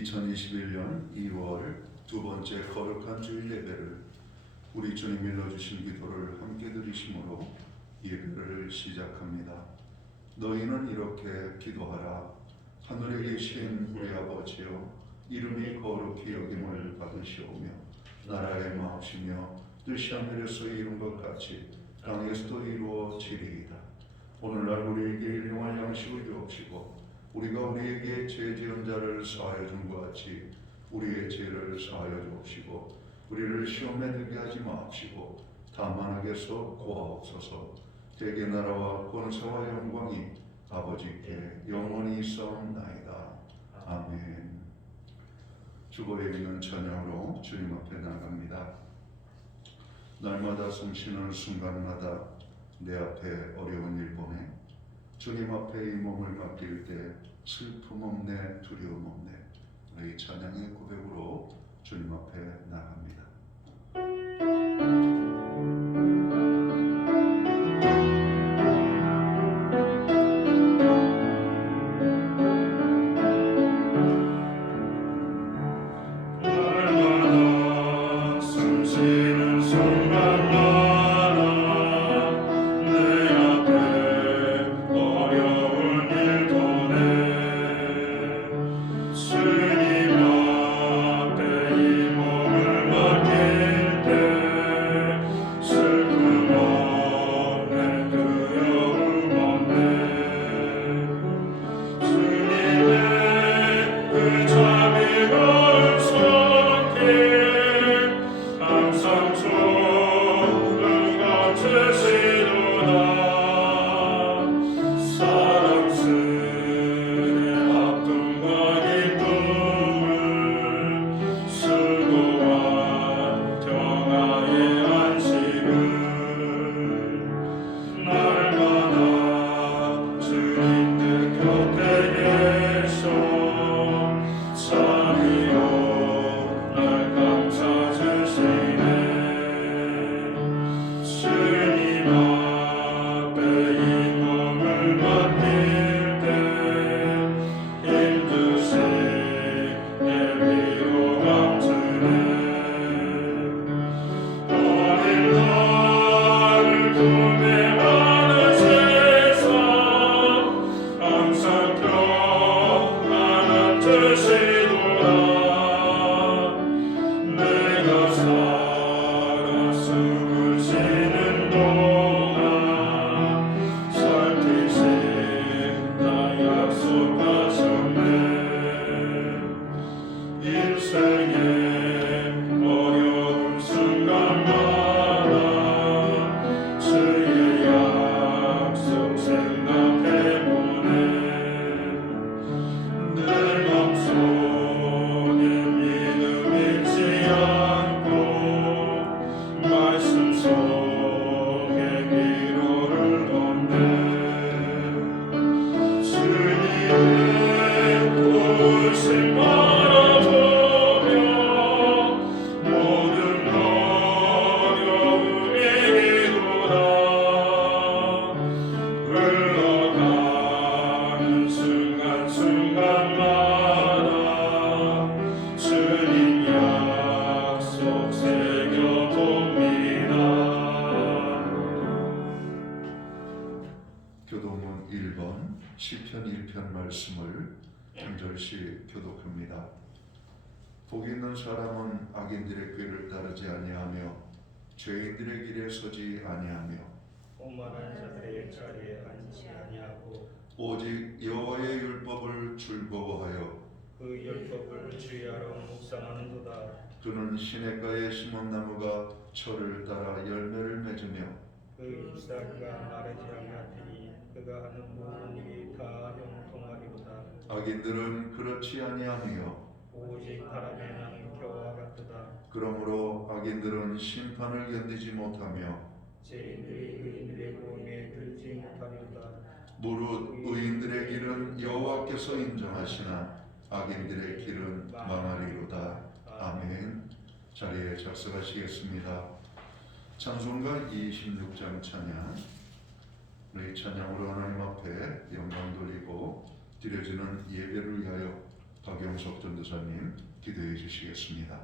2021년 2월 두 번째 거룩한 주일 예배를 우리 주님 일러주신 기도를 함께 드리심으로 예배를 시작합니다. 너희는 이렇게 기도하라. 하늘에 계신 우리 아버지여, 이름이 거룩히 여김을 받으시오며 나라의 마옵시며 뜻이 하늘에서 이룬 것 같이 땅에서도 이루어지리이다. 오늘날 우리에게 일용할 양식을 주옵시고 우리가 우리에게 죄 지은 자를 사하여 준 것 같이 우리의 죄를 사하여 주옵시고 우리를 시험에 들게 하지 마옵시고 다만 악에서 구하옵소서. 대개 나라와 권세와 영광이 아버지께 영원히 있사옵나이다. 아멘. 주보에 있는 찬양으로 주님 앞에 나갑니다. 날마다 숨쉬는 순간마다 내 앞에 어려운 일 보내 주님 앞에 이 몸을 맡길 때 슬픔 없네, 두려움 없네. 이 찬양의 고백으로 주님 앞에 나갑니다. 교도문 1번 시편 1편 말씀을 한 절씩 교독합니다. 복 있는 사람은 악인들의 꾀를 따르지 아니하며 죄인들의 길에 서지 아니하며 오만한 자들의 자리에 앉지 아니하고 오직 여호와의 율법을 즐거워하여 그 율법을 주의하러 묵상하는도다. 그는 시냇가에 심은 나무가 철을 따라 열매를 맺으며 그 잎사귀가 마르지 아니하리니 그가 하는 모든 일이 다 형통하리로다. 악인들은 그렇지 아니하며 오직 바람에 나는 겨와 같도다. 그러므로 악인들은 심판을 견디지 못하며 죄인들이 의인들의 모임에 들지 못하리로다. 무릇 의인들의 길은 여호와께서 인정하시나 악인들의 길은 망하리로다. 아멘. 자리에 작석하시겠습니다. 찬송가 26장 찬양. 이 찬양으로 하나님 앞에 영광 돌리고 드려지는 예배를 위하여 박영석 전도사님 기도해 주시겠습니다.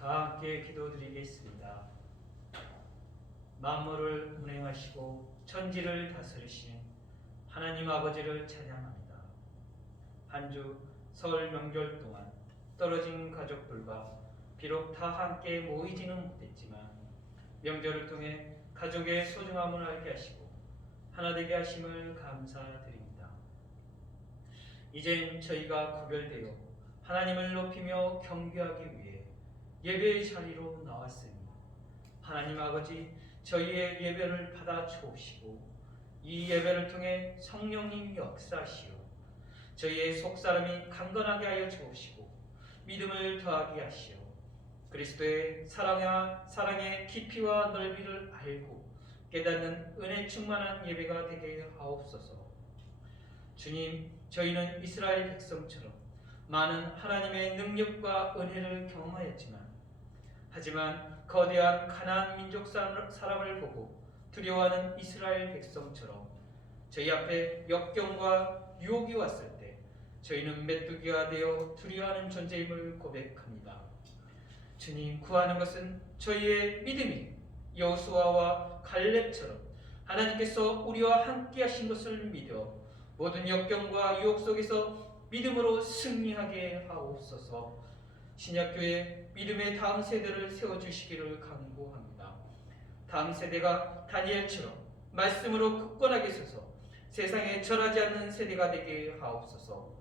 다 함께 기도드리겠습니다. 만물을 운행하시고 천지를 다스리시는 하나님 아버지를 찬양합니다. 한 주 설 명절 동안 떨어진 가족들과 비록 다 함께 모이지는 못했지만 명절을 통해 가족의 소중함을 알게 하시고 하나 되게 하심을 감사드립니다. 이젠 저희가 구별되어 하나님을 높이며 경배하기 위해 예배의 자리로 나왔으니 하나님 아버지 저희의 예배를 받아 주옵시고 이 예배를 통해 성령님 역사하시오 저희의 속사람이 강건하게 하여 주옵시고 믿음을 더하게 하시오 그리스도의 사랑의 깊이와 넓이를 알고 깨닫는 은혜 충만한 예배가 되게 하옵소서. 주님, 저희는 이스라엘 백성처럼 많은 하나님의 능력과 은혜를 경험하였지만 하지만 거대한 가나안 민족 사람을 보고 두려워하는 이스라엘 백성처럼 저희 앞에 역경과 유혹이 왔을 때 저희는 메뚜기가 되어 두려워하는 존재임을 고백합니다. 주님, 구하는 것은 저희의 믿음이 여호수아와 갈렙처럼 하나님께서 우리와 함께 하신 것을 믿어 모든 역경과 유혹 속에서 믿음으로 승리하게 하옵소서. 신약교회 믿음의 다음 세대를 세워주시기를 간구합니다. 다음 세대가 다니엘처럼 말씀으로 굳건하게 서서 세상에 절하지 않는 세대가 되게 하옵소서.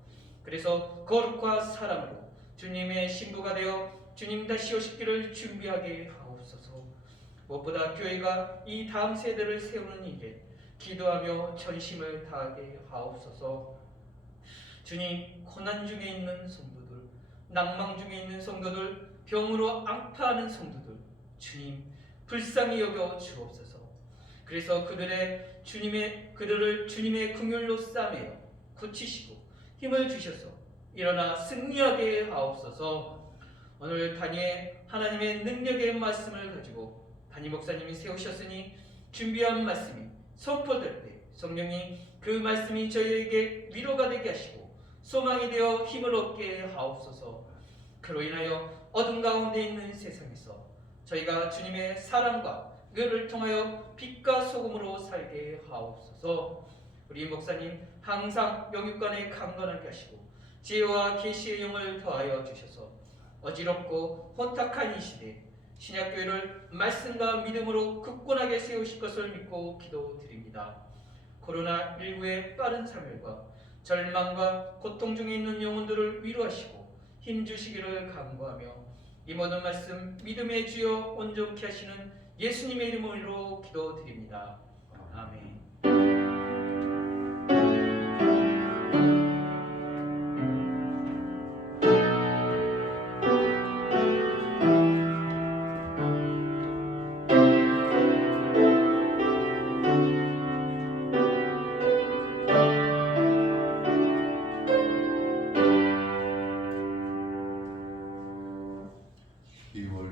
그래서 거룩과 사랑으로 주님의 신부가 되어 주님 다시 오시기를 준비하게 하옵소서. 무엇보다 교회가 이 다음 세대를 세우는 일에 기도하며 전심을 다하게 하옵소서. 주님, 고난 중에 있는 성도들, 낭망 중에 있는 성도들, 병으로 앙파하는 성도들, 주님 불쌍히 여겨 주옵소서. 그래서 그들을 주님의 긍휼로 싸매어 고치시고 힘을 주셔서 일어나 승리하게 하옵소서. 오늘 단위에 하나님의 능력의 말씀을 가지고 단위 목사님이 세우셨으니 준비한 말씀이 선포될 때 성령이 그 말씀이 저희에게 위로가 되게 하시고 소망이 되어 힘을 얻게 하옵소서. 그로 인하여 어둠 가운데 있는 세상에서 저희가 주님의 사랑과 의를 통하여 빛과 소금으로 살게 하옵소서. 우리 목사님 항상 영육간에 강건하게 하시고 지혜와 계시의 영을 더하여 주셔서 어지럽고 혼탁한 이 시대에 신약교회를 말씀과 믿음으로 굳건하게 세우실 것을 믿고 기도드립니다. 코로나19의 빠른 사멸과 절망과 고통 중에 있는 영혼들을 위로하시고 힘주시기를 간구하며 이 모든 말씀 믿음의 주여 온전케 하시는 예수님의 이름으로 기도드립니다. 아멘.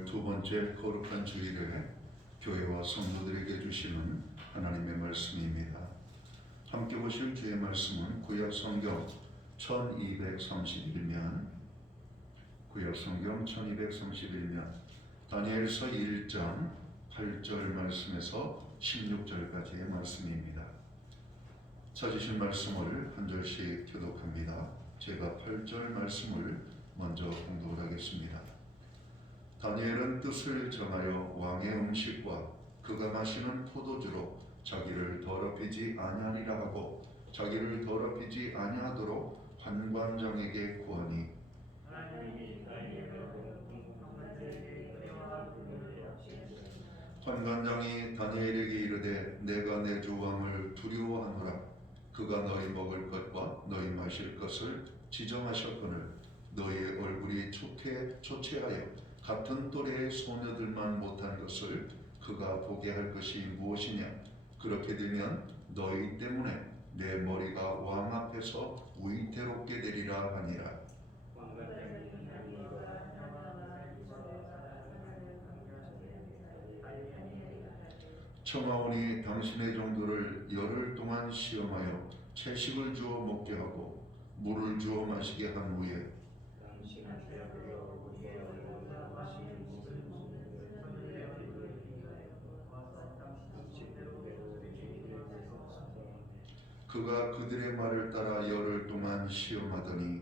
두 번째 거룩한 주일에 교회와 성도들에게 주시는 하나님의 말씀입니다. 함께 보실 주의 말씀은 구약 성경 1231면 다니엘서 1장 8절 말씀에서 16절까지의 말씀입니다. 찾으신 말씀을 한 절씩 교독합니다. 제가 8절 말씀을 먼저 공독을 하겠습니다. 다니엘은 뜻을 정하여 왕의 음식과 그가 마시는 포도주로 자기를 더럽히지 아니하리라 하고 자기를 더럽히지 아니하도록 관관장에게 구하니 관관장이 다니엘에게 이르되 내가 내 주 왕을 두려워하노라. 그가 너희 먹을 것과 너희 마실 것을 지정하셨거늘 너희의 얼굴이 초췌하여 같은 또래의 소녀들만 못한 것을 그가 보게 할 것이 무엇이냐. 그렇게 되면 너희 때문에 내 머리가 왕 앞에서 위태롭게 되리라 하니라. 청하오니 당신의 정도를 열흘 동안 시험하여 채식을 주어 먹게 하고 물을 주어 마시게 한 후에 그가 그들의 말을 따라 열흘 동안 시험하더니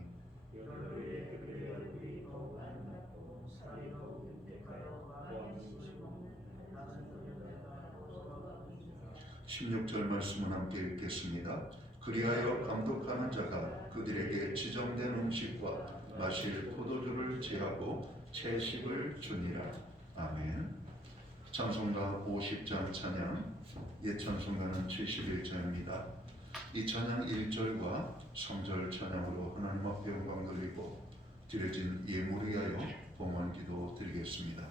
16절 말씀은 함께 읽겠습니다. 그리하여 감독하는 자가 그들에게 지정된 음식과 마실 포도주를 제하고 채식을 주니라. 아멘. 찬송가 50장 찬양, 옛 찬송가는 71장입니다. 이 찬양 1절과 3절 찬양으로 하나님 앞에 영광 돌리고 드려진 예물을 위하여 봉헌 기도 드리겠습니다.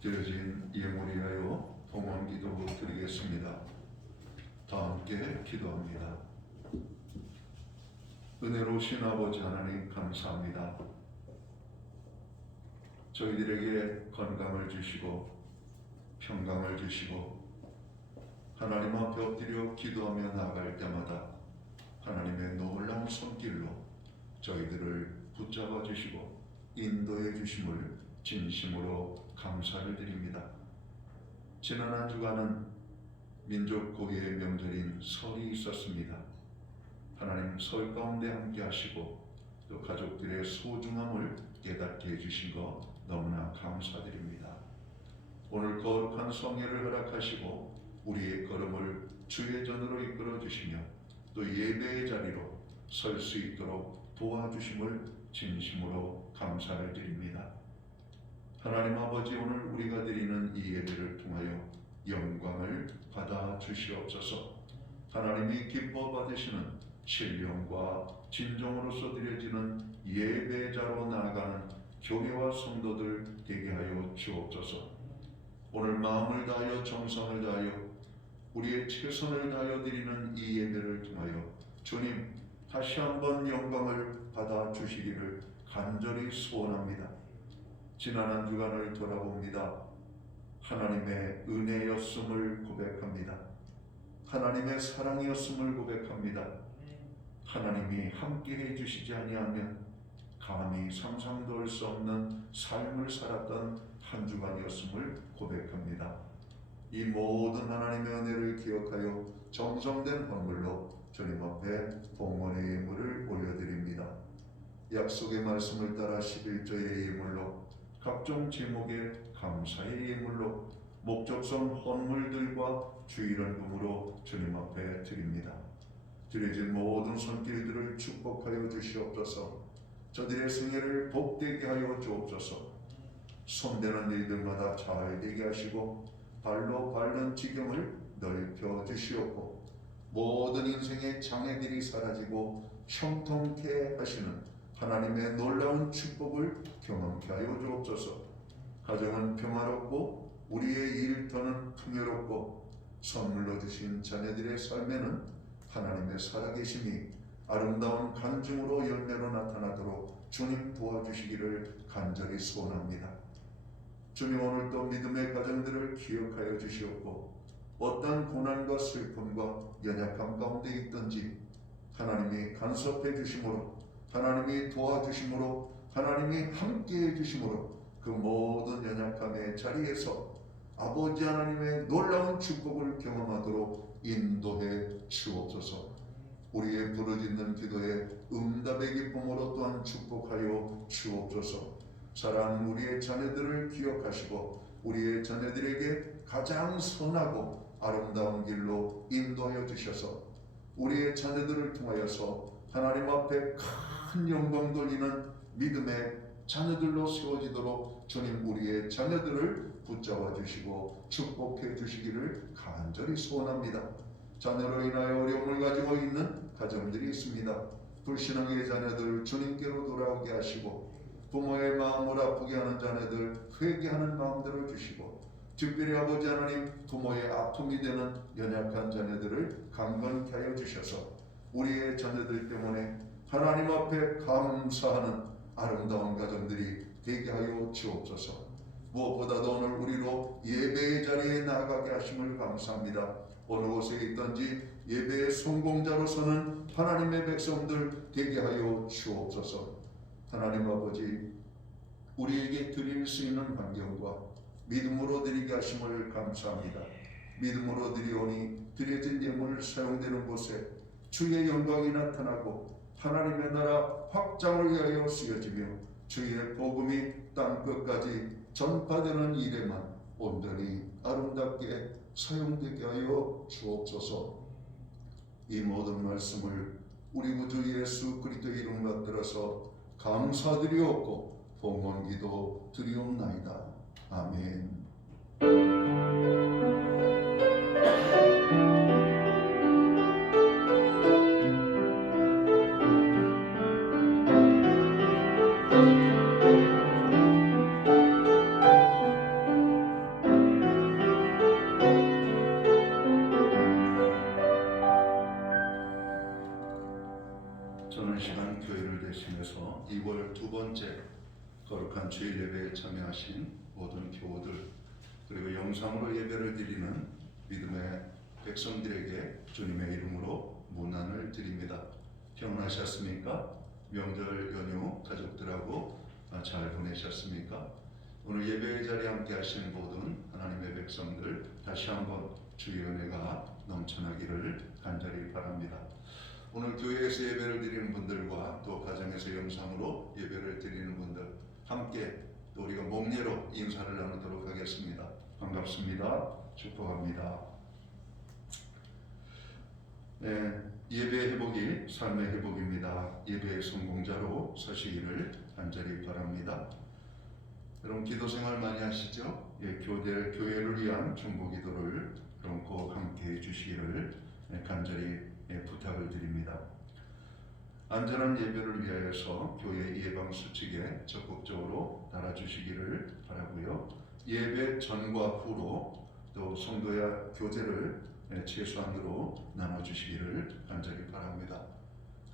드려진 예물을 위하여 봉헌 기도 드리겠습니다. 다 함께 기도합니다. 은혜로우신 아버지 하나님 감사합니다. 저희들에게 건강을 주시고 평강을 주시고 하나님 앞에 엎드려 기도하며 나아갈 때마다 하나님의 놀라운 손길로 저희들을 붙잡아 주시고 인도해 주심을 진심으로 감사를 드립니다. 지난 한 주간은 민족 고유의 명절인 설이 있었습니다. 하나님 설 가운데 함께 하시고 또 가족들의 소중함을 깨닫게 해주신 것 너무나 감사드립니다. 오늘 거룩한 성회를 허락하시고 우리의 걸음을 주의 전으로 이끌어 주시며 또 예배의 자리로 설 수 있도록 도와주심을 진심으로 감사를 드립니다. 하나님 아버지, 오늘 우리가 드리는 이 예배를 통하여 영광을 받아 주시옵소서. 하나님이 기뻐 받으시는 신령과 진정으로서 드려지는 예배자로 나아가는 교회와 성도들 되게 하여 주옵소서. 오늘 마음을 다하여 정성을 다하여 우리의 최선을 다하여 드리는 이 예배를 통하여 주님 다시 한번 영광을 받아 주시기를 간절히 소원합니다. 지난 한 주간을 돌아봅니다. 하나님의 은혜였음을 고백합니다. 하나님의 사랑이었음을 고백합니다. 하나님이 함께해 주시지 아니하면 감히 상상도 할 수 없는 삶을 살았던 한 주간이었음을 고백합니다. 이 모든 하나님의 은혜를 기억하여 정성된 헌물로 주님 앞에 봉헌의 예물을 올려드립니다. 약속의 말씀을 따라 11조의 예물로, 각종 제목의 감사의 예물로, 목적성 헌물들과 주일헌금으로 주님 앞에 드립니다. 드려진 모든 손길들을 축복하여 주시옵소서. 저들의 승회를 복되게 하여 주옵소서. 손대는 일들마다 잘 되게 하시고 발로 밟는 지경을 넓혀 주시옵고 모든 인생의 장애들이 사라지고 형통케 하시는 하나님의 놀라운 축복을 경험케 하여 주옵소서. 가정은 평화롭고 우리의 일터는 풍요롭고 선물로 주신 자녀들의 삶에는 하나님의 살아계심이 아름다운 간증으로 열매로 나타나도록 주님 도와주시기를 간절히 소원합니다. 주님, 오늘도 믿음의 가정들을 기억하여 주시옵고 어떠한 고난과 슬픔과 연약함 가운데 있든지 하나님이 간섭해 주심으로, 하나님이 도와주심으로, 하나님이 함께해 주심으로 그 모든 연약함의 자리에서 아버지 하나님의 놀라운 축복을 경험하도록 인도해 주옵소서. 우리의 부르짖는 기도에 응답의 기쁨으로 또한 축복하여 주옵소서. 사랑하는 우리의 자녀들을 기억하시고 우리의 자녀들에게 가장 선하고 아름다운 길로 인도하여 주셔서 우리의 자녀들을 통하여서 하나님 앞에 큰 영광 돌리는 믿음의 자녀들로 세워지도록 주님 우리의 자녀들을 붙잡아 주시고 축복해 주시기를 간절히 소원합니다. 자녀로 인하여 어려움을 가지고 있는 가정들이 있습니다. 불신앙의 자녀들 주님께로 돌아오게 하시고 부모의 마음을 아프게 하는 자녀들 회개하는 마음들을 주시고 특별히 아버지 하나님 부모의 아픔이 되는 연약한 자녀들을 강건케 하여 주셔서 우리의 자녀들 때문에 하나님 앞에 감사하는 아름다운 가정들이 되게 하여 주옵소서. 무엇보다도 오늘 우리로 예배의 자리에 나아가게 하심을 감사합니다. 어느 곳에 있든지 예배의 성공자로서는 하나님의 백성들 되게 하여 주옵소서. 하나님 아버지, 우리에게 드릴 수 있는 환경과 믿음으로 드리게 하심을 감사합니다. 믿음으로 드리오니 드려진 예물을 사용되는 곳에 주의 영광이 나타나고 하나님의 나라 확장을 위하여 쓰여지며 주의 복음이 땅끝까지 전파되는 일에만 온전히 아름답게 사용되게 하여 주옵소서. 이 모든 말씀을 우리 구주 예수 그리스도의 이름 받들어서 감사드리옵고 봉헌기도 드리옵나이다. 아멘. 저는 시간 교회를 대신해서 2월 두 번째 거룩한 주일 예배에 참여하신 모든 교우들 그리고 영상으로 예배를 드리는 믿음의 백성들에게 주님의 이름으로 문안을 드립니다. 평안하셨습니까? 명절 연휴 가족들하고 잘 보내셨습니까? 오늘 예배의 자리에 함께 하신 모든 하나님의 백성들 다시 한번 주의 은혜가 넘쳐나기를 간절히 바랍니다. 오늘 교회에서 예배를 드리는 분들과 또 가정에서 영상으로 예배를 드리는 분들 함께 또 우리가 목례로 인사를 나누도록 하겠습니다. 반갑습니다. 축복합니다. 네, 예배 회복이 삶의 회복입니다. 예배의 성공자로 서시기를 간절히 바랍니다. 여러분 기도 생활 많이 하시죠? 교회를 위한 중보 기도를 여러분 꼭 함께 해주시기를 간절히 부탁을 드립니다. 안전한 예배를 위하여서 교회 예방 수칙에 적극적으로 따라주시기를 바라고요. 예배 전과 후로 또 성도야 교제를 최소한으로 나눠주시기를 간절히 바랍니다.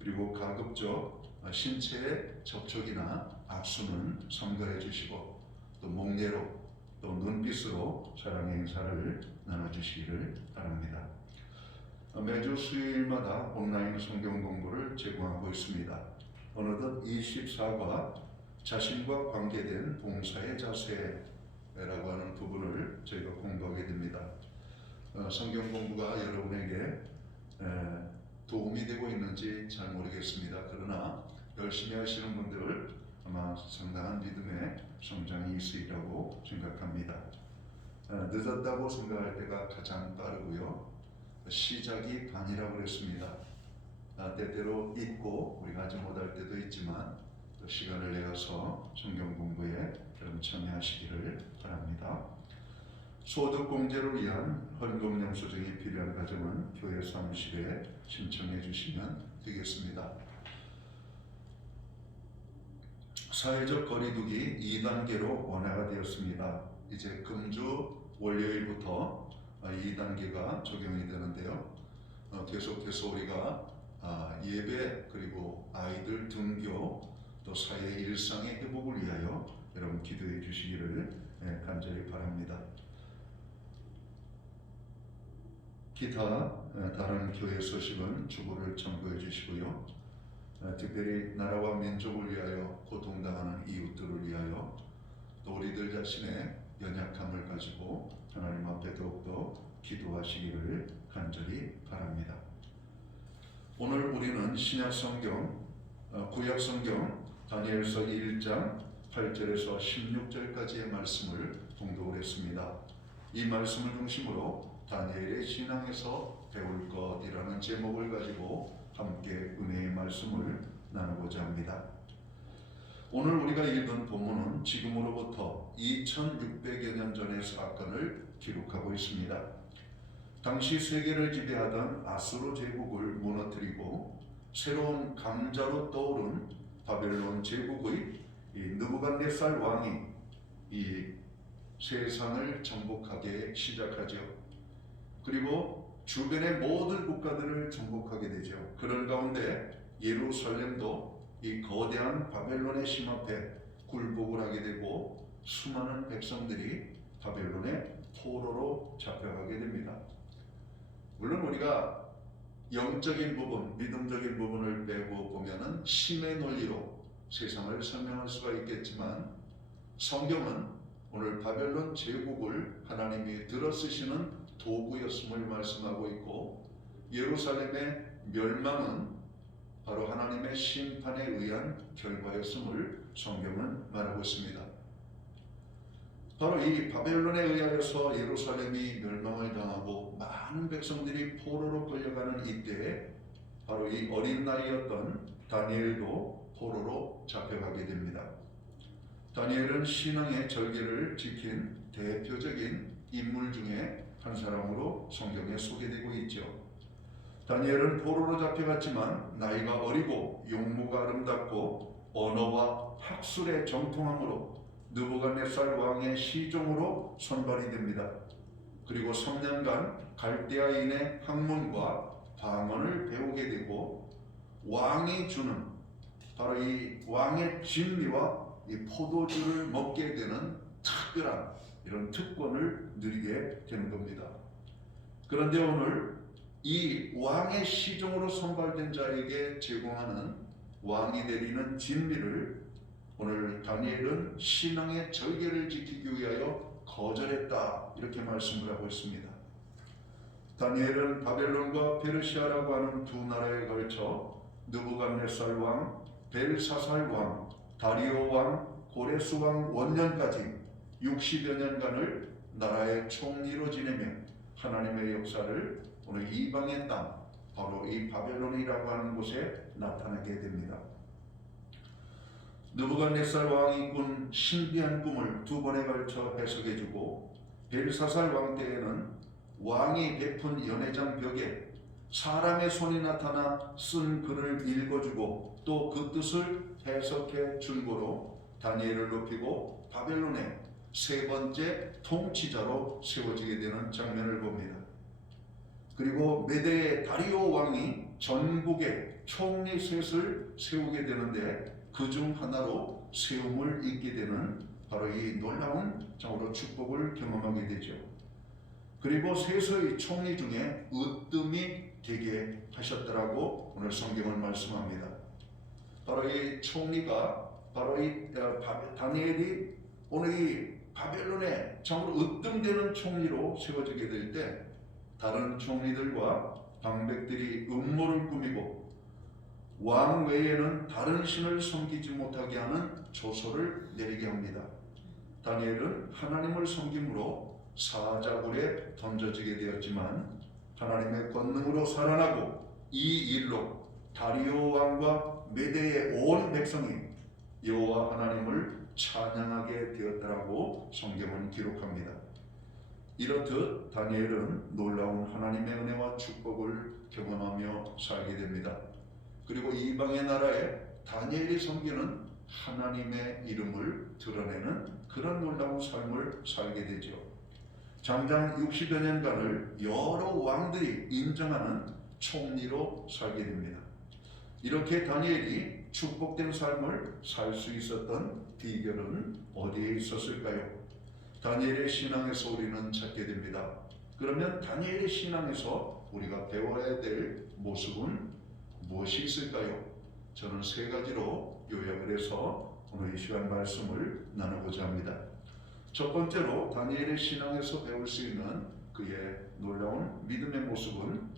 그리고 가급적 신체의 접촉이나 악수는 삼가해 주시고 또 목례로 또 눈빛으로 사랑의 인사를 나눠주시기를 바랍니다. 매주 수요일마다 온라인 성경 공부를 제공하고 있습니다. 어느덧 24과 자신과 관계된 봉사의 자세라고 하는 부분을 저희가 공부하게 됩니다. 성경 공부가 여러분에게 도움이 되고 있는지 잘 모르겠습니다. 그러나 열심히 하시는 분들 아마 상당한 믿음의 성장이 있으리라고 생각합니다. 늦었다고 생각할 때가 가장 빠르고요. 시작이 반이라고 그랬습니다. 때때로 잊고 우리가 하지 못할 때도 있지만 또 시간을 내어서 성경 공부에 여러분 참여하시기를 바랍니다. 소득 공제를 위한 헌금 영수증이 필요한 가정은 교회 사무실에 신청해 주시면 되겠습니다. 사회적 거리두기 2단계로 완화가 되었습니다. 이제 금주 월요일부터 2단계가 적용이 되는데요. 계속해서 우리가 예배 그리고 아이들 등교 또 사회 일상의 회복을 위하여 여러분 기도해 주시기를 간절히 바랍니다. 기타 다른 교회 소식은 주보를 첨부해 주시고요. 특별히 나라와 민족을 위하여 고통당하는 이웃들을 위하여 또 우리들 자신의 연약함을 가지고 하나님 앞에 더욱더 기도하시기를 간절히 바랍니다. 오늘 우리는 신약 성경, 구약 성경 다니엘서 1장 8절에서 16절까지의 말씀을 봉독을 했습니다. 이 말씀을 중심으로 다니엘의 신앙에서 배울 것이라는 제목을 가지고 함께 은혜의 말씀을 나누고자 합니다. 오늘 우리가 읽은 본문은 지금으로부터 2600여 년 전의 사건을 기록하고 있습니다. 당시 세계를 지배하던 아수르 제국을 무너뜨리고 새로운 강자로 떠오른 바벨론 제국의 느부갓네살 왕이 이 세상을 정복하기 시작하죠. 그리고 주변의 모든 국가들을 정복하게 되죠. 그런 가운데 예루살렘도 이 거대한 바벨론의 심 앞에 굴복을 하게 되고 수많은 백성들이 바벨론의 포로로 잡혀가게 됩니다. 물론 우리가 영적인 부분, 믿음적인 부분을 빼고 보면은 신의 논리로 세상을 설명할 수가 있겠지만 성경은 오늘 바벨론 제국을 하나님이 들어쓰시는 도구였음을 말씀하고 있고 예루살렘의 멸망은 바로 하나님의 심판에 의한 결과였음을 성경은 말하고 있습니다. 바로 이 바벨론에 의하여서 예루살렘이 멸망을 당하고 많은 백성들이 포로로 끌려가는 이때에 바로 이 어린 나이였던 다니엘도 포로로 잡혀가게 됩니다. 다니엘은 신앙의 절개를 지킨 대표적인 인물 중에 한 사람으로 성경에 소개되고 있죠. 다니엘은 포로로 잡혀갔지만 나이가 어리고 용모가 아름답고 언어와 학술에 정통함으로 느부갓네살 왕의 시종으로 선발이 됩니다. 그리고 3년간 갈대아인의 학문과 방언을 배우게 되고 왕이 주는 바로 이 왕의 진미와 이 포도주를 먹게 되는 특별한 이런 특권을 누리게 되는 겁니다. 그런데 오늘 이 왕의 시종으로 선발된 자에게 제공하는 왕이 내리는 진미를 오늘 다니엘은 신앙의 절개를 지키기 위하여 거절했다 이렇게 말씀을 하고 있습니다. 다니엘은 바벨론과 페르시아라고 하는 두 나라에 걸쳐 느부갓네살 왕, 벨사살 왕, 다리오 왕, 고레스 왕 원년까지 60여 년간을 나라의 총리로 지내며 하나님의 역사를 오늘 이방의 땅, 바로 이 바벨론이라고 하는 곳에 나타나게 됩니다. 느부갓네살 왕이 꾼 신비한 꿈을 두 번에 걸쳐 해석해주고, 벨사살 왕 때에는 왕이 베푼 연회장 벽에 사람의 손이 나타나 쓴 글을 읽어주고 또 그 뜻을 해석해 준 거로 다니엘을 높이고 바벨론의 세 번째 통치자로 세워지게 되는 장면을 봅니다. 그리고 메대의 다리오 왕이 전국에 총리 셋을 세우게 되는데 그 중 하나로 세움을 입게 되는 바로 이 놀라운 장으로 축복을 경험하게 되죠. 그리고 세서의 총리 중에 으뜸이 되게 하셨더라고 오늘 성경은 말씀합니다. 바로 이 총리가 바로 이 다니엘이 오늘 이 바벨론의 정으로 으뜸되는 총리로 세워지게 될 때 다른 총리들과 방백들이 음모를 꾸미고 왕 외에는 다른 신을 섬기지 못하게 하는 조서를 내리게 합니다. 다니엘은 하나님을 섬김으로 사자굴에 던져지게 되었지만 하나님의 권능으로 살아나고 이 일로 다리오 왕과 메대의 온 백성이 여호와 하나님을 찬양하게 되었다라고 성경은 기록합니다. 이렇듯 다니엘은 놀라운 하나님의 은혜와 축복을 경험하며 살게 됩니다. 그리고 이방의 나라에 다니엘이 섬기는 하나님의 이름을 드러내는 그런 놀라운 삶을 살게 되죠. 장장 60여 년간을 여러 왕들이 인정하는 총리로 살게 됩니다. 이렇게 다니엘이 축복된 삶을 살 수 있었던 비결은 어디에 있었을까요? 다니엘의 신앙에서 우리는 찾게 됩니다. 그러면 다니엘의 신앙에서 우리가 배워야 될 모습은 무엇이 있을까요? 저는 세 가지로 요약을 해서 오늘 이 시간 말씀을 나누고자 합니다. 첫 번째로 다니엘의 신앙에서 배울 수 있는 그의 놀라운 믿음의 모습은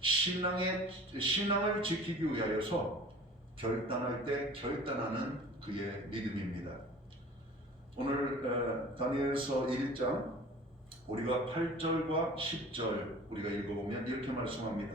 신앙을 지키기 위하여서 결단할 때 결단하는 그의 믿음입니다. 오늘 다니엘서 1장 우리가 8절과 10절 우리가 읽어보면 이렇게 말씀합니다.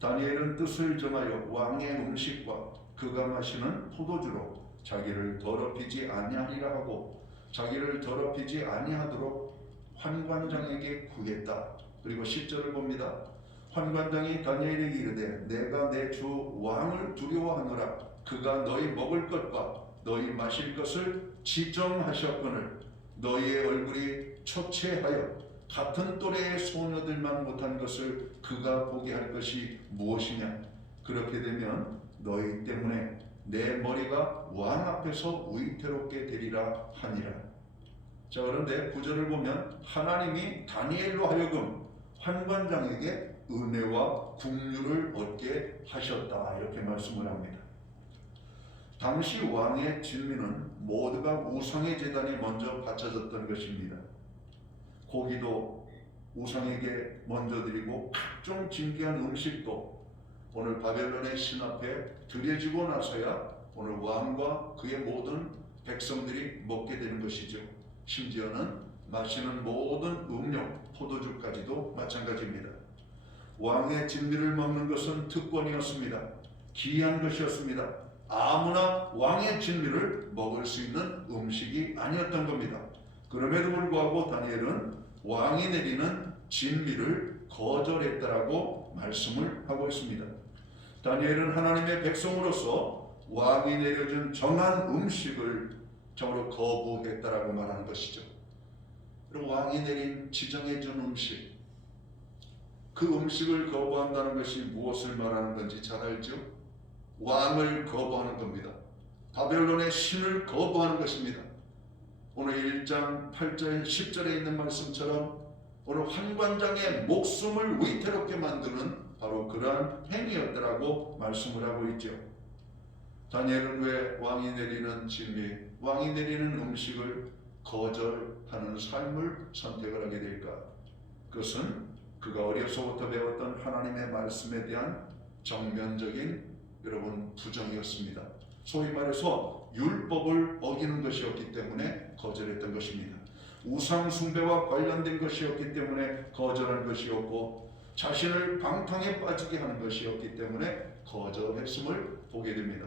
다니엘은 뜻을 정하여 왕의 음식과 그가 마시는 포도주로 자기를 더럽히지 아니하리라 하고 자기를 더럽히지 아니하도록 환관장에게 구했다. 그리고 10절을 봅니다. 환관장이 다니엘에게 이르되 내가 내 주 왕을 두려워하노라. 그가 너희 먹을 것과 너희 마실 것을 지정하셨거늘 너희의 얼굴이 초췌하여 같은 또래의 소녀들만 못한 것을 그가 보게 할 것이 무엇이냐. 그렇게 되면 너희 때문에 내 머리가 왕 앞에서 위태롭게 되리라 하니라. 자, 그런데 9절을 보면 하나님이 다니엘로 하여금 환관장에게 은혜와 국류를 얻게 하셨다 이렇게 말씀을 합니다. 당시 왕의 진미는 모두가 우상의 제단에 먼저 바쳐졌던 것입니다. 고기도 우상에게 먼저 드리고 각종 진귀한 음식도 오늘 바벨론의 신 앞에 드려지고 나서야 오늘 왕과 그의 모든 백성들이 먹게 되는 것이죠. 심지어는 마시는 모든 음료, 포도주까지도 마찬가지입니다. 왕의 진미를 먹는 것은 특권이었습니다. 귀한 것이었습니다. 아무나 왕의 진미를 먹을 수 있는 음식이 아니었던 겁니다. 그럼에도 불구하고 다니엘은 왕이 내리는 진미를 거절했다라고 말씀을 하고 있습니다. 다니엘은 하나님의 백성으로서 왕이 내려준 정한 음식을 정으로 거부했다라고 말하는 것이죠. 그리고 왕이 내린 지정해준 음식, 그 음식을 거부한다는 것이 무엇을 말하는 건지 잘 알죠? 왕을 거부하는 겁니다. 바벨론의 신을 거부하는 것입니다. 오늘 1장 8절 10절에 있는 말씀처럼 오늘 환관장의 목숨을 위태롭게 만드는 바로 그러한 행위였더라고 말씀을 하고 있죠. 다니엘은 왜 왕이 내리는 진미, 왕이 내리는 음식을 거절하는 삶을 선택을 하게 될까? 그것은 그가 어려서부터 배웠던 하나님의 말씀에 대한 정면적인 부정이었습니다. 소위 말해서 율법을 어기는 것이었기 때문에 거절했던 것입니다. 우상 숭배와 관련된 것이었기 때문에 거절한 것이었고, 자신을 방탕에 빠지게 하는 것이었기 때문에 거절했음을 보게 됩니다.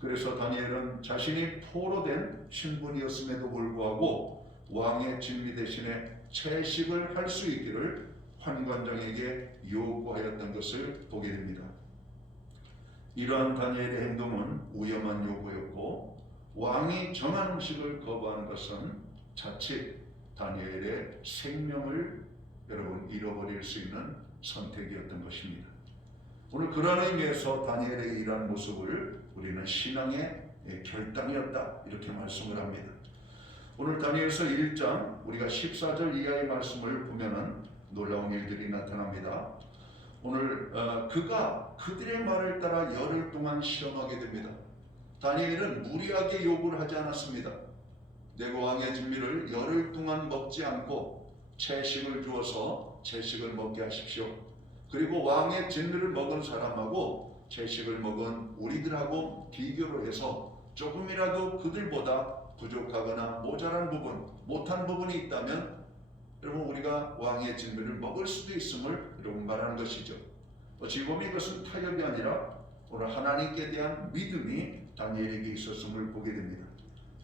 그래서 다니엘은 자신이 포로된 신분이었음에도 불구하고 왕의 진미 대신에 채식을 할 수 있기를 환관장에게 요구하였던 것을 보게 됩니다. 이러한 다니엘의 행동은 위험한 요구였고, 왕이 정한 음식을 거부하는 것은 자칫 다니엘의 생명을 잃어버릴 수 있는 선택이었던 것입니다. 오늘 그런 의미에서 다니엘의 이러한 모습을 우리는 신앙의 결단이었다, 이렇게 말씀을 합니다. 오늘 다니엘서 1장 우리가 14절 이하의 말씀을 보면은 놀라운 일들이 나타납니다. 오늘 그가 그들의 말을 따라 열흘 동안 시험하게 됩니다. 다니엘은 무리하게 요구를 하지 않았습니다. 내고 왕의 진미를 열흘 동안 먹지 않고 채식을 주어서 채식을 먹게 하십시오. 그리고 왕의 진미를 먹은 사람하고 채식을 먹은 우리들하고 비교를 해서 조금이라도 그들보다 부족하거나 모자란 부분, 못한 부분이 있다면 여러분 우리가 왕의 진미를 먹을 수도 있음을 여러분 말하는 것이죠. 어찌 보면 이것은 타협이 아니라 오늘 하나님께 대한 믿음이 다니엘에게 있었음을 보게 됩니다.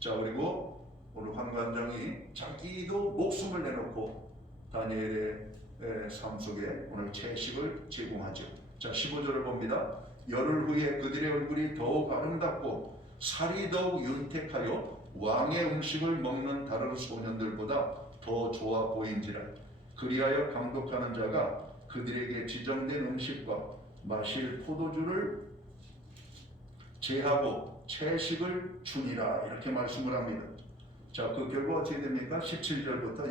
자, 그리고 오늘 환관장이 자기도 목숨을 내놓고 다니엘의 삶 속에 오늘 채식을 제공하죠. 자, 15절을 봅니다. 열흘 후에 그들의 얼굴이 더욱 아름답고 살이 더욱 윤택하여 왕의 음식을 먹는 다른 소년들보다 더 좋아 보인지라. 그리하여 감독하는 자가 그들에게 지정된 음식과 마실 포도주를 제하고 채식을 주니라, 이렇게 말씀을 합니다. 자, 그 결과 어떻게 됩니까? 17절부터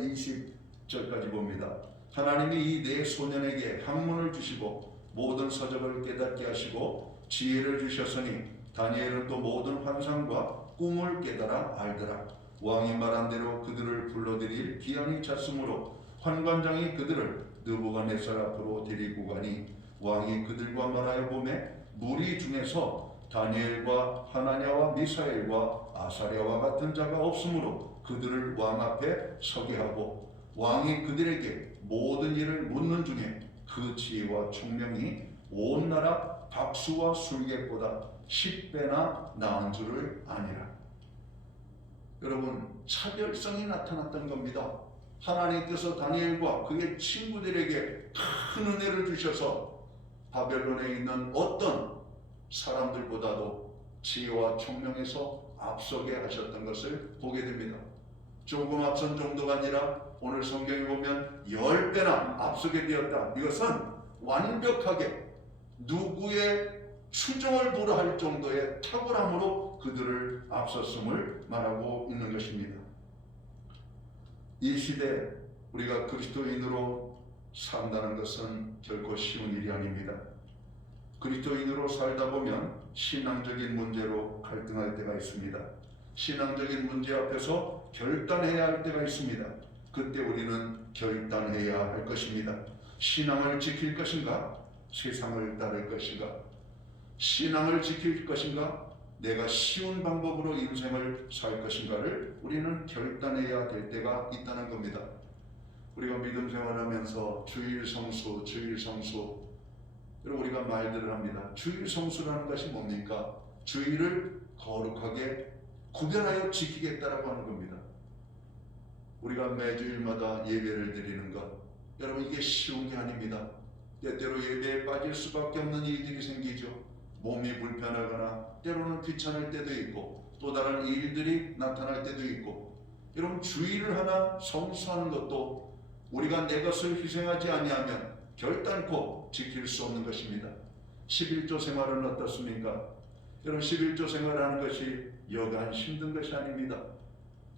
20절까지 봅니다. 하나님이 이 네 소년에게 학문을 주시고 모든 서적을 깨닫게 하시고 지혜를 주셨으니 다니엘은 또 모든 환상과 꿈을 깨달아 알더라. 왕이 말한 대로 그들을 불러들일 기한이 찼으므로 환관장이 그들을 느부갓네살 앞으로 데리고 가니 왕이 그들과 말하여 보매 무리 중에서 다니엘과 하나냐와 미사엘과 아사랴와 같은 자가 없으므로 그들을 왕 앞에 서게 하고 왕이 그들에게 모든 일을 묻는 중에 그 지혜와 총명이 온 나라 박수와 술객보다 10배나 나은 줄을 아니라. 여러분, 차별성이 나타났던 겁니다. 하나님께서 다니엘과 그의 친구들에게 큰 은혜를 주셔서 바벨론에 있는 어떤 사람들보다도 지혜와 총명에서 앞서게 하셨던 것을 보게 됩니다. 조금 앞선 정도가 아니라 오늘 성경에 보면 10배나 앞서게 되었다. 이것은 완벽하게 누구의 추종을 불허할 정도의 탁월함으로 그들을 앞섰음을 말하고 있는 것입니다. 이 시대 우리가 그리스도인으로 산다는 것은 결코 쉬운 일이 아닙니다. 그리스도인으로 살다 보면 신앙적인 문제로 갈등할 때가 있습니다. 신앙적인 문제 앞에서 결단해야 할 때가 있습니다. 그때 우리는 결단해야 할 것입니다. 신앙을 지킬 것인가? 세상을 따를 것인가? 신앙을 지킬 것인가? 내가 쉬운 방법으로 인생을 살 것인가를 우리는 결단해야 될 때가 있다는 겁니다. 우리가 믿음 생활하면서 주일 성수, 여러분 우리가 말들을 합니다. 주일 성수라는 것이 뭡니까? 주일을 거룩하게 구별하여 지키겠다라고 하는 겁니다. 우리가 매주일마다 예배를 드리는 것, 여러분 이게 쉬운 게 아닙니다. 때때로 예배에 빠질 수밖에 없는 일들이 생기죠. 몸이 불편하거나 때로는 귀찮을 때도 있고 또 다른 일들이 나타날 때도 있고, 여러분 주일을 하나 성수하는 것도 우리가 내 것을 희생하지 아니하면 결단코 지킬 수 없는 것입니다. 11조 생활은 어떻습니까? 여러분 11조 생활하는 것이 여간 힘든 것이 아닙니다.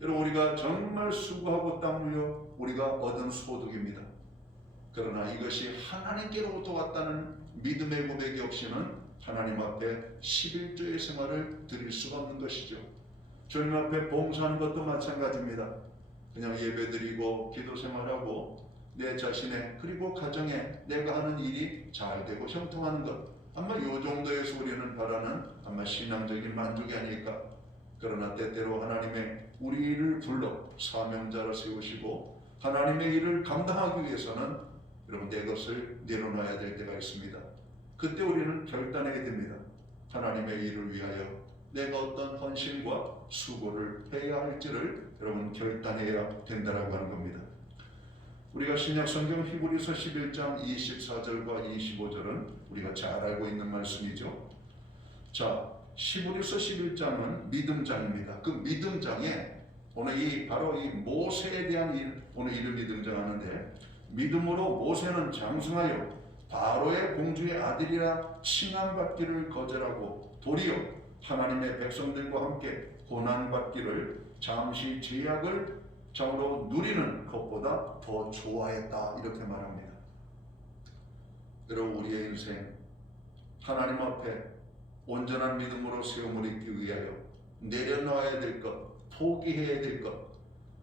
여러분 우리가 정말 수고하고 땀 흘려 우리가 얻은 소득입니다. 그러나 이것이 하나님께로부터 왔다는 믿음의 고백이 없이는 하나님 앞에 11조의 생활을 드릴 수가 없는 것이죠. 주님 앞에 봉사하는 것도 마찬가지입니다. 그냥 예배드리고 기도 생활하고 내 자신의 그리고 가정에 내가 하는 일이 잘 되고 형통하는 것, 아마 요 정도에서 우리는 바라는 아마 신앙적인 만족이 아닐까. 그러나 때때로 하나님의 우리를 불러 사명자로 세우시고 하나님의 일을 감당하기 위해서는 여러분 내 것을 내려놔야 될 때가 있습니다. 그때 우리는 결단하게 됩니다. 하나님의 일을 위하여 내가 어떤 헌신과 수고를 해야 할지를 여러분 결단해야 된다라고 하는 겁니다. 우리가 신약성경 히브리서 11장 24절과 25절은 우리가 잘 알고 있는 말씀이죠. 자, 히브리서 11장은 믿음장입니다. 그 믿음장에 오늘 바로 이 모세에 대한 오늘 이름이 등장하는데, 믿음으로 모세는 장성하여 바로의 공주의 아들이라 칭함받기를 거절하고 도리어 하나님의 백성들과 함께 고난받기를 잠시 제약을 장으로 누리는 것보다 더 좋아했다, 이렇게 말합니다. 여러분, 우리의 인생 하나님 앞에 온전한 믿음으로 세움을 입기 위하여 내려놔야 될 것, 포기해야 될 것,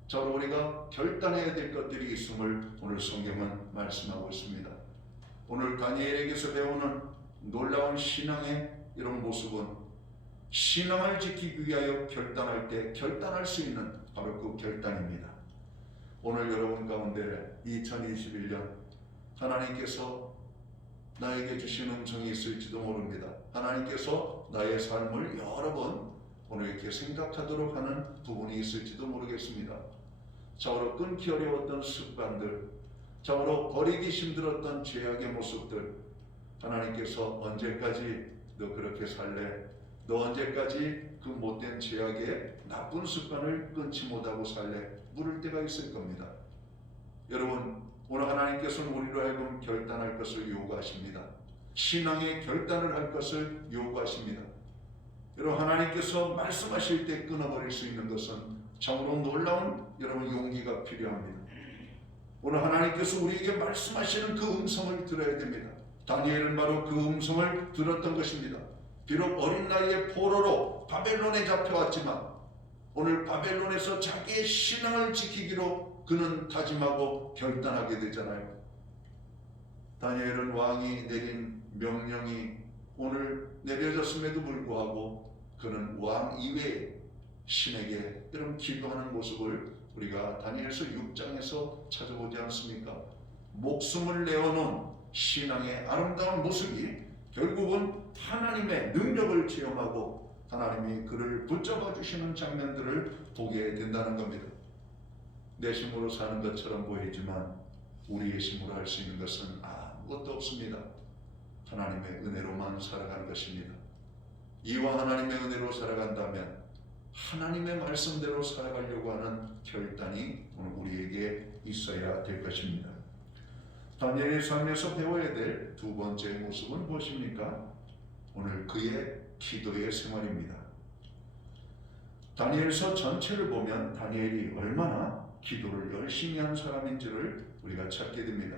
저로 우리가 결단해야 될 것들이 있음을 오늘 성경은 말씀하고 있습니다. 오늘 다니엘에게서 배우는 놀라운 신앙의 이런 모습은 신앙을 지키기 위하여 결단할 때 결단할 수 있는 바로 그 결단입니다. 오늘 여러분 가운데 2021년 하나님께서 나에게 주신 음성이 있을지도 모릅니다. 하나님께서 나의 삶을 여러 번 오늘 이렇게 생각하도록 하는 부분이 있을지도 모르겠습니다. 자고로 끊기 어려웠던 습관들, 자고로 버리기 힘들었던 죄악의 모습들, 하나님께서 언제까지 너 그렇게 살래? 너 언제까지 그 못된 죄악의 나쁜 습관을 끊지 못하고 살래? 물을 때가 있을 겁니다. 여러분, 오늘 하나님께서는 우리로 하여금 결단할 것을 요구하십니다. 신앙의 결단을 할 것을 요구하십니다. 여러분, 하나님께서 말씀하실 때 끊어버릴 수 있는 것은 참으로 놀라운 여러분 용기가 필요합니다. 오늘 하나님께서 우리에게 말씀하시는 그 음성을 들어야 됩니다. 다니엘은 바로 그 음성을 들었던 것입니다. 비록 어린 나이에 포로로 바벨론에 잡혀왔지만 오늘 바벨론에서 자기의 신앙을 지키기로 그는 다짐하고 결단하게 되잖아요. 다니엘은 왕이 내린 명령이 오늘 내려졌음에도 불구하고 그는 왕 이외에 신에게 이런 기도하는 모습을 우리가 다니엘서 6장에서 찾아보지 않습니까? 목숨을 내어놓은 신앙의 아름다운 모습이 결국은 하나님의 능력을 체험하고 하나님이 그를 붙잡아 주시는 장면들을 보게 된다는 겁니다. 내 힘으로 사는 것처럼 보이지만 우리의 힘으로 할 수 있는 것은 아무것도 없습니다. 하나님의 은혜로만 살아가는 것입니다. 이와 하나님의 은혜로 살아간다면 하나님의 말씀대로 살아가려고 하는 결단이 오늘 우리에게 있어야 될 것입니다. 다니엘의 삶에서 배워야 될 두 번째 모습은 무엇입니까? 오늘 그의 기도의 생활입니다. 다니엘서 전체를 보면 다니엘이 얼마나 기도를 열심히 한 사람인지를 우리가 찾게 됩니다.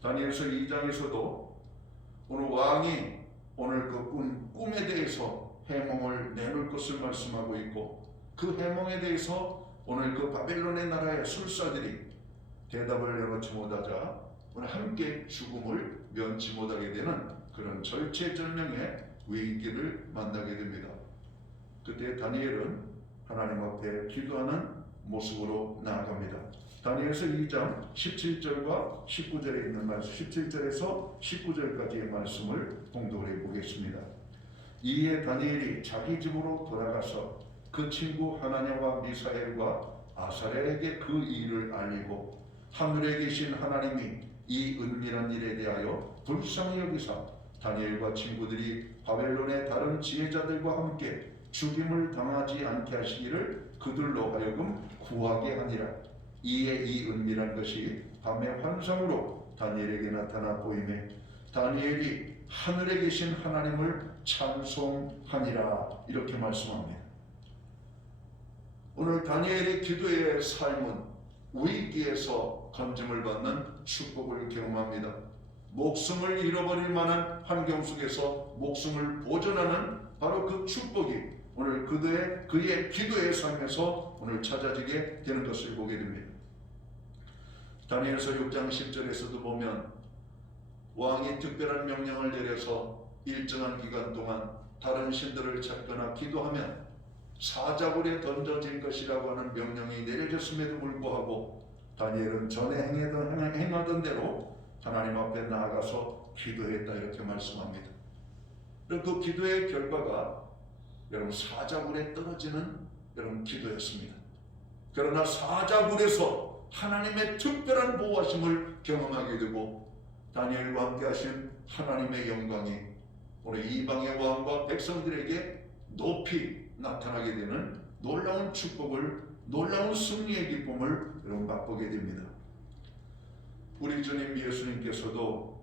다니엘서 2장에서도 오늘 왕이 오늘 그 꿈에 대해서 해몽을 내놓을 것을 말씀하고 있고, 그 해몽에 대해서 오늘 그 바벨론의 나라의 술사들이 대답을 내놓지 못하자 오늘 함께 죽음을 면치 못하게 되는 그런 절체절명의 위기를 만나게 됩니다. 그때 다니엘은 하나님 앞에 기도하는 모습으로 나아갑니다. 다니엘서 2장 17절과 19절에 있는 말씀, 17절에서 19절까지의 말씀을 봉독해 보겠습니다. 이에 다니엘이 자기 집으로 돌아가서 그 친구 하나냐와 미사엘과 아사랴에게 그 일을 알리고 하늘에 계신 하나님이 이 은밀한 일에 대하여 불쌍히 여기사 다니엘과 친구들이 바벨론의 다른 지혜자들과 함께 죽임을 당하지 않게 하시기를 그들로 하여금 구하게 하니라. 이에 이 은밀한 것이 밤의 환상으로 다니엘에게 나타나 보이매 다니엘이 하늘에 계신 하나님을 찬송하니라. 이렇게 말씀합니다. 오늘 다니엘의 기도의 삶은 위기에서 건짐을 받는 축복을 경험합니다. 목숨을 잃어버릴 만한 환경 속에서 목숨을 보존하는 바로 그 축복이 오늘 그의 기도의 삶에서 오늘 찾아지게 되는 것을 보게 됩니다. 다니엘서 6장 10절에서도 보면 왕이 특별한 명령을 내려서 일정한 기간 동안 다른 신들을 찾거나 기도하면 사자굴에 던져질 것이라고 하는 명령이 내려졌음에도 불구하고 다니엘은 전에 행하던 대로 하나님 앞에 나아가서 기도했다 이렇게 말씀합니다. 그 기도의 결과가 여러분 사자굴에 떨어지는 여러분 기도였습니다. 그러나 사자굴에서 하나님의 특별한 보호하심을 경험하게 되고 다니엘과 함께 하신 하나님의 영광이 오늘 이방의 왕과 백성들에게 높이 나타나게 되는 놀라운 축복을, 놀라운 승리의 기쁨을 여러분 맛보게 됩니다. 우리 주님 예수님께서도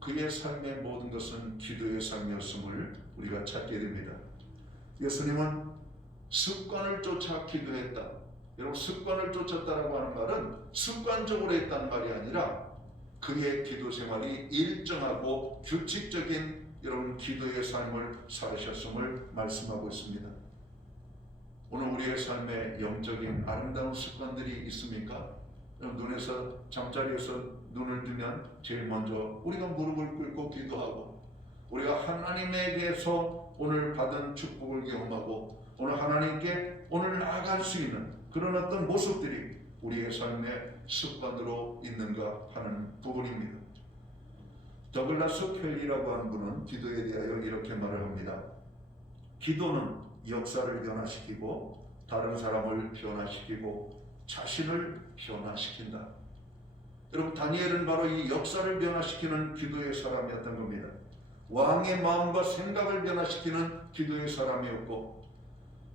그의 삶의 모든 것은 기도의 삶이었음을 우리가 찾게 됩니다. 예수님은 습관을 쫓아 기도했다. 여러분 습관을 쫓았다라고 하는 말은 습관적으로 했다는 말이 아니라 그의 기도 생활이 일정하고 규칙적인 여러분 기도의 삶을 살으셨음을 말씀하고 있습니다. 오늘 우리의 삶에 영적인 아름다운 습관들이 있습니까? 눈에서 잠자리에서 눈을 뜨면 제일 먼저 우리가 무릎을 꿇고 기도하고 우리가 하나님에게서 오늘 받은 축복을 경험하고 오늘 하나님께 오늘 나아갈 수 있는 그런 어떤 모습들이 우리의 삶의 습관으로 있는가 하는 부분입니다. 더글라스 켈리라고 하는 분은 기도에 대하여 이렇게 말을 합니다. 기도는 역사를 변화시키고 다른 사람을 변화시키고 자신을 변화시킨다. 여러분 다니엘은 바로 이 역사를 변화시키는 기도의 사람이었던 겁니다. 왕의 마음과 생각을 변화시키는 기도의 사람이었고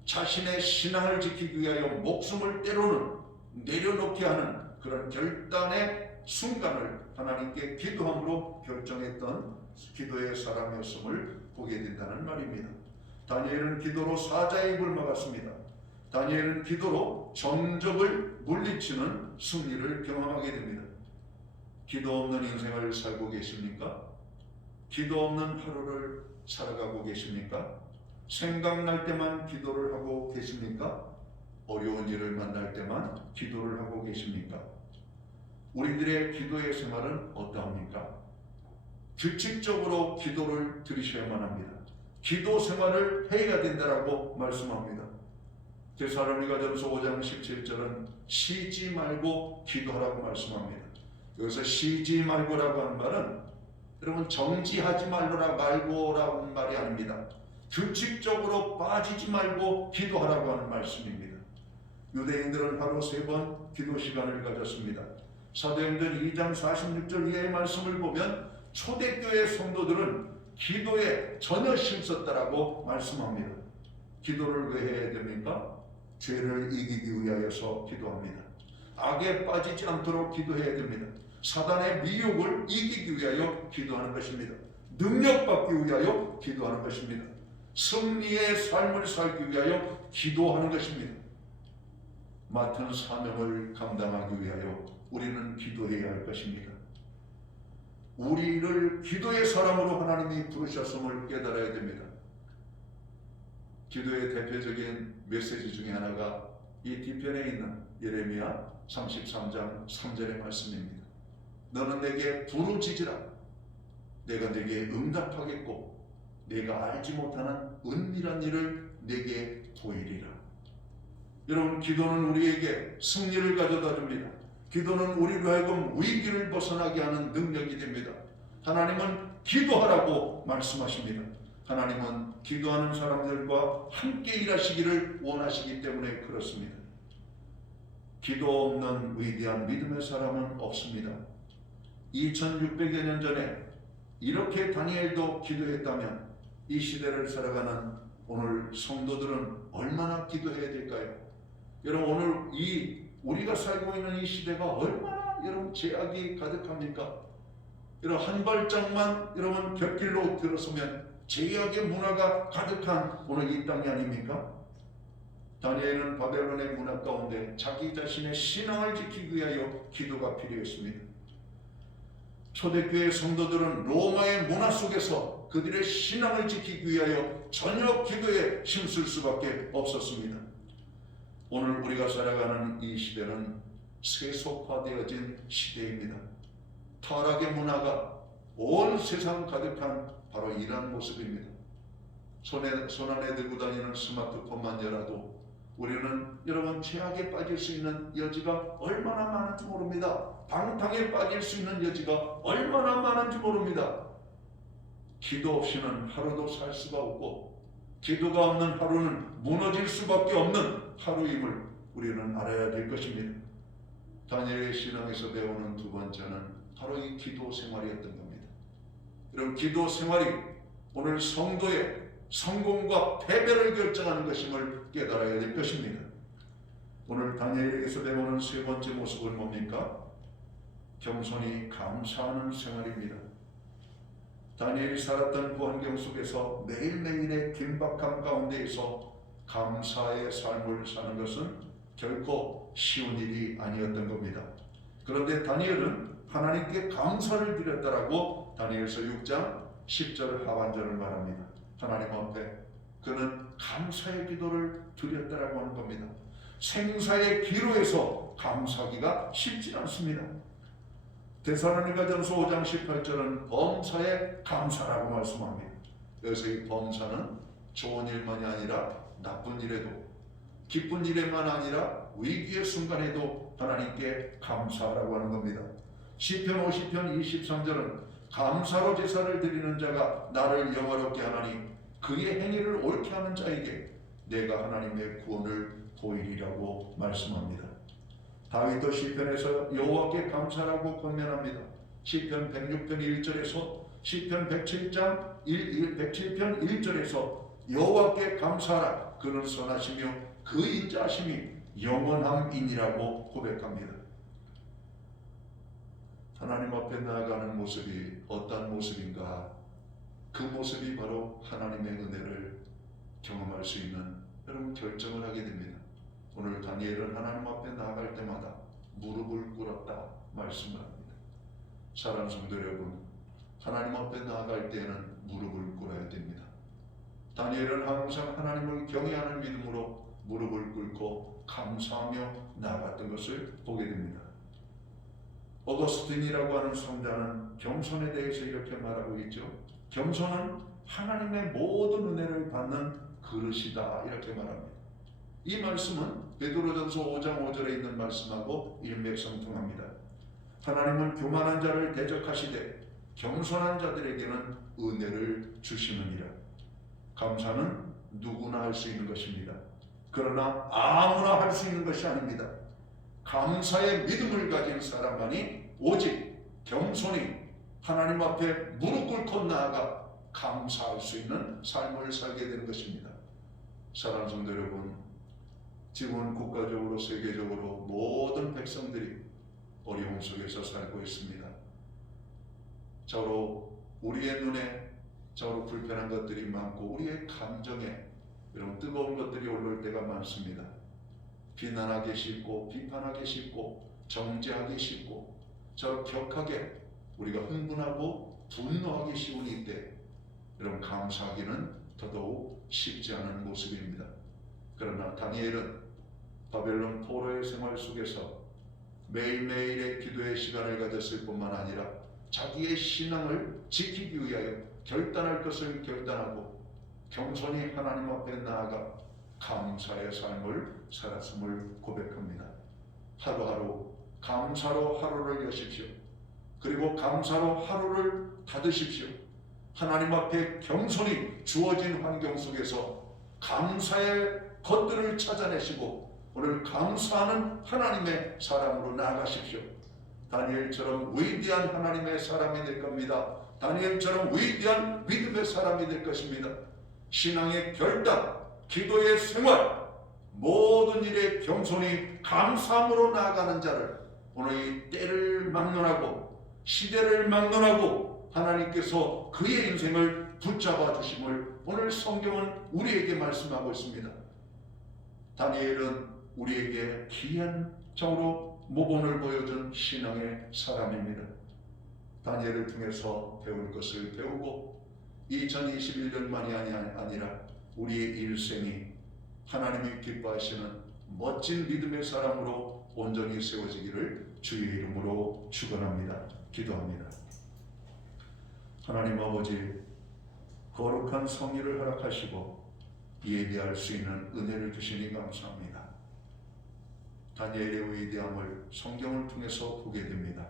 자신의 신앙을 지키기 위하여 목숨을 때로는 내려놓게 하는 그런 결단의 순간을 하나님께 기도함으로 결정했던 기도의 사람이었음을 보게 된다는 말입니다. 다니엘은 기도로 사자의 입을 막았습니다. 다니엘은 기도로 정적을 물리치는 승리를 경험하게 됩니다. 기도 없는 인생을 살고 계십니까? 기도 없는 하루를 살아가고 계십니까? 생각날 때만 기도를 하고 계십니까? 어려운 일을 만날 때만 기도를 하고 계십니까? 우리들의 기도의 생활은 어떠합니까? 규칙적으로 기도를 드리셔야만 합니다. 기도 생활을 해야 된다라고 말씀합니다. 데살로니가전서 5장 17절은 쉬지 말고 기도하라고 말씀합니다. 여기서 쉬지 말고라고 하는 말은 여러분 정지하지 말고라는 말이 아닙니다. 규칙적으로 빠지지 말고 기도하라고 하는 말씀입니다. 유대인들은 하루 3번 기도 시간을 가졌습니다. 사도행전 2장 46절 이하의 말씀을 보면 초대교회 성도들은 기도에 전혀 힘썼다라고 말씀합니다. 기도를 왜 해야 됩니까? 죄를 이기기 위하여서 기도합니다. 악에 빠지지 않도록 기도해야 됩니다. 사단의 미혹을 이기기 위하여 기도하는 것입니다. 능력받기 위하여 기도하는 것입니다. 승리의 삶을 살기 위하여 기도하는 것입니다. 맡은 사명을 감당하기 위하여 우리는 기도해야 할 것입니다. 우리를 기도의 사람으로 하나님이 부르셨음을 깨달아야 됩니다. 기도의 대표적인 메시지 중에 하나가 이 뒤편에 있는 예레미야 33장 3절의 말씀입니다. 너는 내게 부르짖으라. 내가 내게 응답하겠고 내가 알지 못하는 은밀한 일을 내게 보이리라. 여러분 기도는 우리에게 승리를 가져다 줍니다. 기도는 우리로 하여금 위기를 벗어나게 하는 능력이 됩니다. 하나님은 기도하라고 말씀하십니다. 하나님은 기도하는 사람들과 함께 일하시기를 원하시기 때문에 그렇습니다. 기도 없는 위대한 믿음의 사람은 없습니다. 2600여 년 전에 이렇게 다니엘도 기도했다면 이 시대를 살아가는 오늘 성도들은 얼마나 기도해야 될까요? 여러분 오늘 우리가 살고 있는 이 시대가 얼마나 여러분 죄악이 가득합니까? 여러분 한 발짝만 여러분 곁길로 들어서면 죄악의 문화가 가득한 오늘 이 땅이 아닙니까? 다니엘은 바벨론의 문화 가운데 자기 자신의 신앙을 지키기 위하여 기도가 필요했습니다. 초대교회 성도들은 로마의 문화 속에서 그들의 신앙을 지키기 위하여 전혀 기도에 힘쓸 수밖에 없었습니다. 오늘 우리가 살아가는 이 시대는 세속화되어진 시대입니다. 타락의 문화가 온 세상 가득한 바로 이러한 모습입니다. 손 안에 들고 다니는 스마트폰만 열어도 우리는 여러분 죄악에 빠질 수 있는 여지가 얼마나 많은지 모릅니다. 방탕에 빠질 수 있는 여지가 얼마나 많은지 모릅니다. 기도 없이는 하루도 살 수가 없고 기도가 없는 하루는 무너질 수밖에 없는 하루임을 우리는 알아야 될 것입니다. 다니엘의 신앙에서 배우는 두 번째는 바로 이 기도 생활이었던 겁니다. 여러분, 기도 생활이 오늘 성도의 성공과 패배를 결정하는 것임을 깨달아야 될 것입니다. 오늘 다니엘에게서 배우는 세 번째 모습은 뭡니까? 겸손히 감사하는 생활입니다. 다니엘이 살았던 그 환경 속에서 매일매일의 긴박함 가운데에서 감사의 삶을 사는 것은 결코 쉬운 일이 아니었던 겁니다. 그런데 다니엘은 하나님께 감사를 드렸다라고 다니엘서 6장 10절 하반절을 말합니다. 하나님 앞에 그는 감사의 기도를 드렸다라고 하는 겁니다. 생사의 기로에서 감사하기가 쉽지 않습니다. 데살로니가전서 5장 18절은 범사에 감사라고 말씀합니다. 여기서 이 범사는 좋은 일만이 아니라 나쁜 일에도, 기쁜 일에만 아니라 위기의 순간에도 하나님께 감사라고 하는 겁니다. 시편 50편 23절은 감사로 제사를 드리는 자가 나를 영화롭게 하나니 그의 행위를 옳게 하는 자에게 내가 하나님의 구원을 보이리라고 말씀합니다. 다윗도 시편에서 여호와께 감사라고 권면합니다. 시편 106편 1절에서 시편 107편 1절에서 여호와께 감사하라 그는 선하시며 그 인자하심이 영원함이니라고 고백합니다. 하나님 앞에 나아가는 모습이 어떤 모습인가? 그 모습이 바로 하나님의 은혜를 경험할 수 있는 여러분 결정을 하게 됩니다. 오늘 다니엘은 하나님 앞에 나아갈 때마다 무릎을 꿇었다 말씀합니다. 사랑하는 성도 여러분, 하나님 앞에 나아갈 때에는 무릎을 꿇어야 됩니다. 다니엘은 항상 하나님을 경외하는 믿음으로 무릎을 꿇고 감사하며 나아갔던 것을 보게 됩니다. 어거스틴이라고 하는 성자는 겸손에 대해서 이렇게 말하고 있죠. 겸손은 하나님의 모든 은혜를 받는 그릇이다 이렇게 말합니다. 이 말씀은 베드로전서 5장 5절에 있는 말씀하고 일맥상통합니다. 하나님은 교만한 자를 대적하시되 겸손한 자들에게는 은혜를 주시느니라. 감사는 누구나 할 수 있는 것입니다. 그러나 아무나 할 수 있는 것이 아닙니다. 감사의 믿음을 가진 사람만이 오직 겸손히 하나님 앞에 무릎 꿇고 나아가 감사할 수 있는 삶을 살게 되는 것입니다. 사랑하는 성도 여러분, 지금은 국가적으로 세계적으로 모든 백성들이 어려움 속에서 살고 있습니다. 저로 우리의 눈에 저로 불편한 것들이 많고 우리의 감정에 이런 뜨거운 것들이 올라올 때가 많습니다. 비난하기 쉽고 비판하기 쉽고 정죄하기 쉽고 저로 격하게 우리가 흥분하고 분노하기 쉬운 이때 여러분 감사하기는 더더욱 쉽지 않은 모습입니다. 그러나 다니엘은 바벨론 포로의 생활 속에서 매일매일의 기도의 시간을 가졌을 뿐만 아니라 자기의 신앙을 지키기 위하여 결단할 것을 결단하고 겸손히 하나님 앞에 나아가 감사의 삶을 살았음을 고백합니다. 하루하루 감사로 하루를 여십시오. 그리고 감사로 하루를 닫으십시오. 하나님 앞에 겸손히 주어진 환경 속에서 감사의 것들을 찾아내시고 오늘 감사하는 하나님의 사람으로 나아가십시오. 다니엘처럼 위대한 하나님의 사람이 될 겁니다. 다니엘처럼 위대한 믿음의 사람이 될 것입니다. 신앙의 결단, 기도의 생활, 모든 일에 겸손히 감사함으로 나아가는 자를 오늘 이 때를 막론하고 시대를 막론하고 하나님께서 그의 인생을 붙잡아 주심을 오늘 성경은 우리에게 말씀하고 있습니다. 다니엘은 우리에게 귀한 적으로 모범을 보여준 신앙의 사람입니다. 다니엘을 통해서 배울 것을 배우고 2021년만이 아니라 우리의 일생이 하나님이 기뻐하시는 멋진 믿음의 사람으로 온전히 세워지기를 주의 이름으로 축원합니다. 기도합니다. 하나님 아버지, 거룩한 성의를 허락하시고 예배할 수 있는 은혜를 주시니 감사합니다. 다니엘의 위대함을 성경을 통해서 보게 됩니다.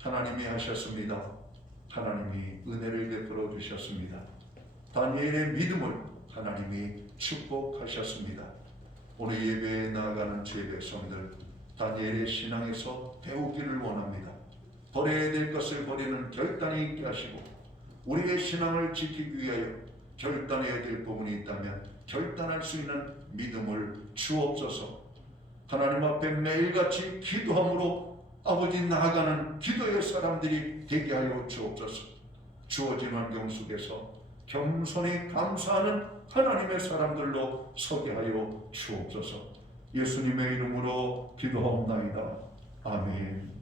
하나님이 하셨습니다. 하나님이 은혜를 베풀어 주셨습니다. 다니엘의 믿음을 하나님이 축복하셨습니다. 오늘 예배에 나아가는 주의 백성들, 다니엘의 신앙에서 배우기를 원합니다. 버려야 될 것을 버리는 결단이 있게 하시고 우리의 신앙을 지키기 위하여 결단해야 될 부분이 있다면 결단할 수 있는 믿음을 주옵소서. 하나님 앞에 매일같이 기도함으로 아버지 나아가는 기도의 사람들이 되게 하여 주옵소서. 주어진 환경 속에서 겸손히 감사하는 하나님의 사람들로 서게 하여 주옵소서. 예수님의 이름으로 기도하옵나이다. 아멘.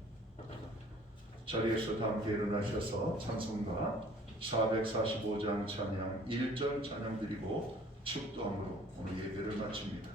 자리에서 함께 일어나셔서 찬송가 445장 찬양 1절 찬양 드리고 축도함으로 오늘 예배를 마칩니다.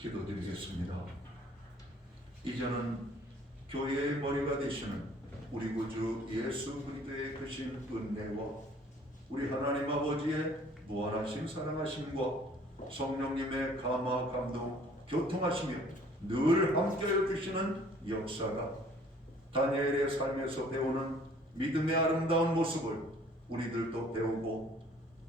기도드리겠습니다. 이제는 교회의 머리가 되시는 우리 구주 예수 그리스도의 크신 은혜와 우리 하나님 아버지의 무한하신 사랑하심과 성령님의 감화 감동 교통하시며 늘 함께하여 주시는 역사가 다니엘의 삶에서 배우는 믿음의 아름다운 모습을 우리들도 배우고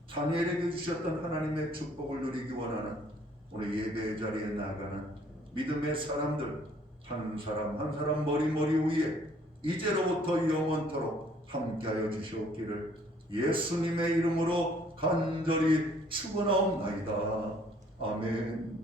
다니엘에게 주셨던 하나님의 축복을 누리기 원하는 오늘 예배의 자리에 나아가는 믿음의 사람들 한 사람 한 사람 머리 위에 이제로부터 영원토록 함께하여 주시옵기를 예수님의 이름으로 간절히 축원하옵나이다. 아멘.